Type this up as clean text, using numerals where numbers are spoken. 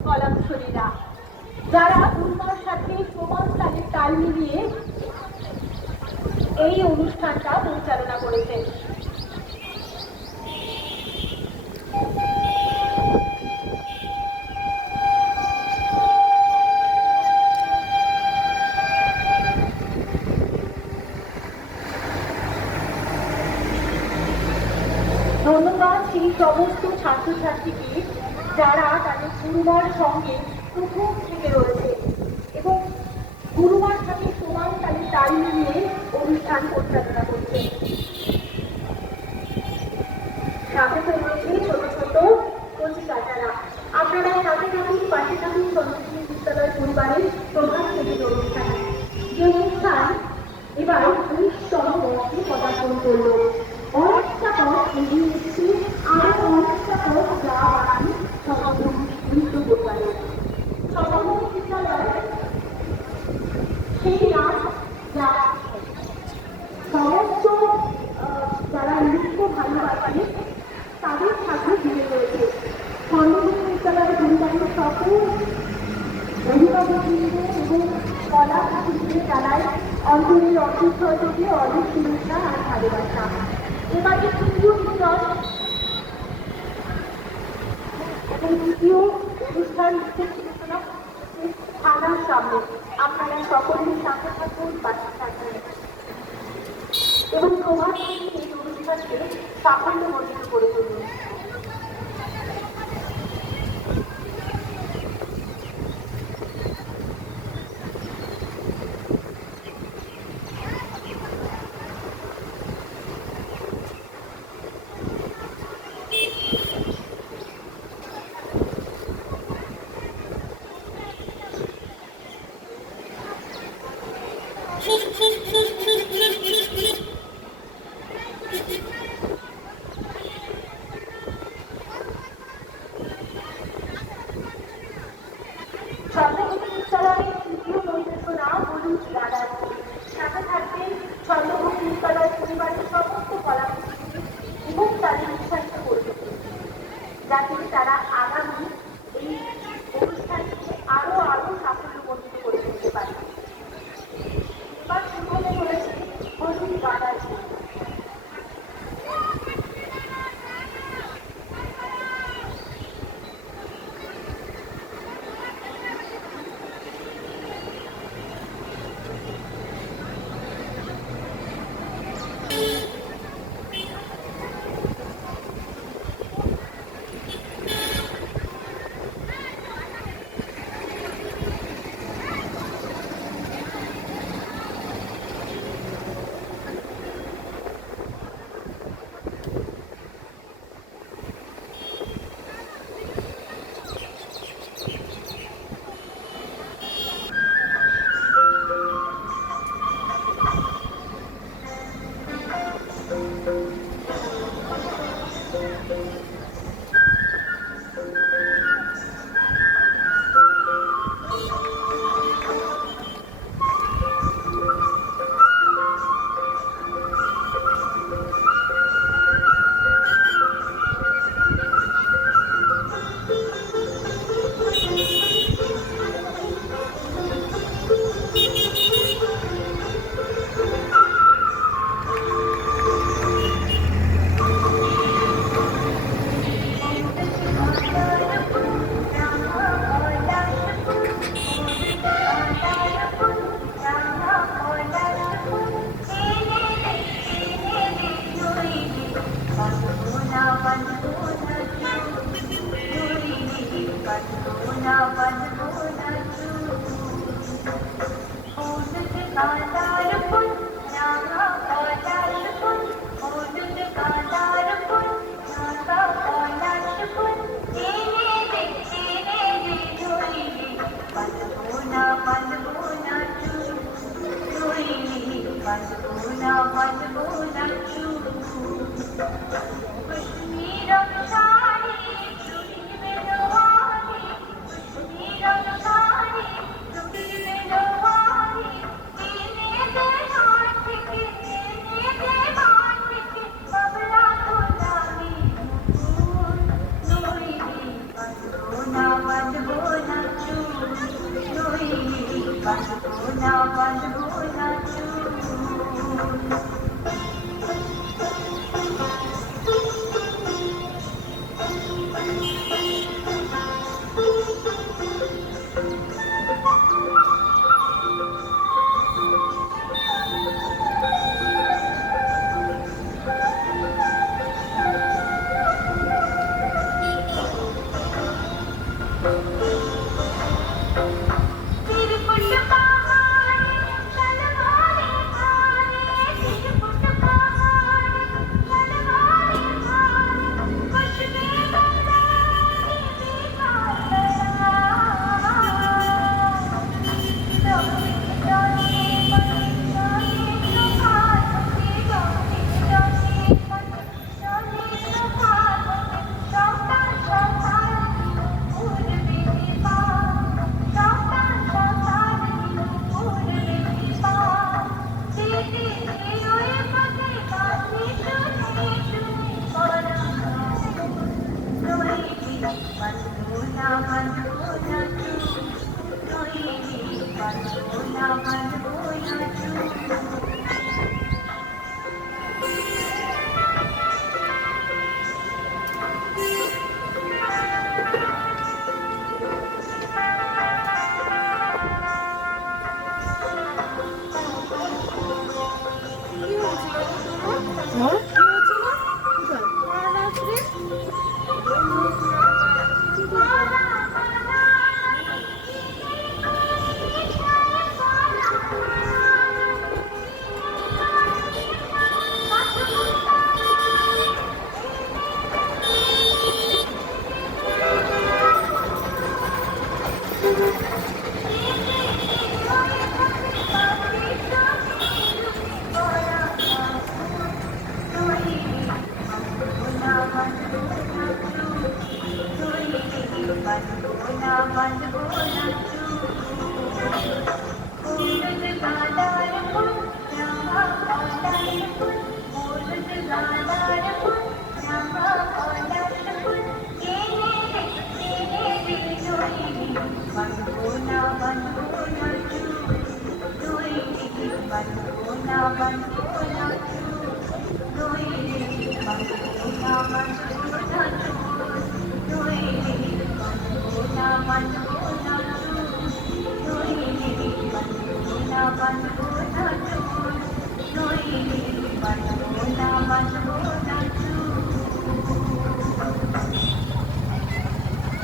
কলাকুশলীরা যারা দুর্গার সাথে সমান তালে তাল মিলিয়ে এই অনুষ্ঠানটা পরিচালনা করেছেন। ধন্যবাদ সেই সমস্ত ছাত্রছাত্রীকে যারা তাদের গুরুমার সঙ্গে প্রথম থেকে রয়েছে এবং গুরুমার সাথে সমান তালে তাল মিলিয়ে অনুষ্ঠান পরিচালনা করছে। সাথে তো রয়েছে ছোট ছোট কচি কাচারা। আপনারা সাথে থাকুন, পাশে থাকুন সরস্বতী বিদ্যালয় পরিবারের প্রধান অতিথি অনুষ্ঠানে। যে অনুষ্ঠান এবার 19তম বর্ষে পদার্পণ করল। অনেকটা পথ এগিয়ে এসেছে, আরো অনেকটা পথ যা বাড়ানো গুরুত্ব পরিবারে। সর্বমোট বিদ্যালয় সেই রাত যা সমস্ত যারা নৃত্য ভালোবাসে তাদের সাথে জুড়ে রয়েছে। সর্বমোট বিদ্যালয়ের পরিবারের সকল অভিভাবকবৃন্দ এবং কলা শিল্পীদের জানায় অন্তরের অসুস্থ থেকে অনেক শুভেচ্ছা আর ভালোবাসা। এবারে তৃতীয় বিষয় এবং তৃতীয় অনুষ্ঠান থানার সামনে। আপনারা সকলের সাথে থাকুন, পাশে থাকুন এবং প্রভাত এই অনুষ্ঠানকে সাফল্যমণ্ডিত করে তুলুন। ছন্দভূমি বিদ্যালয়ের তৃতীয় নির্দেশনা হলুদ গাঁদার ফুল। সাথে থাকবেন ছন্দভূমি বিদ্যালয় পরিবারের সমস্ত কলাকুশলী এবং তাদের উৎসাহিত করবে যাতে তারা আগামী এই অনুষ্ঠানকে আরো সাফল্যমণ্ডিত করে তুলতে পারে। এবার শুরু হতে চলেছে হলুদ গাঁদার ফুল।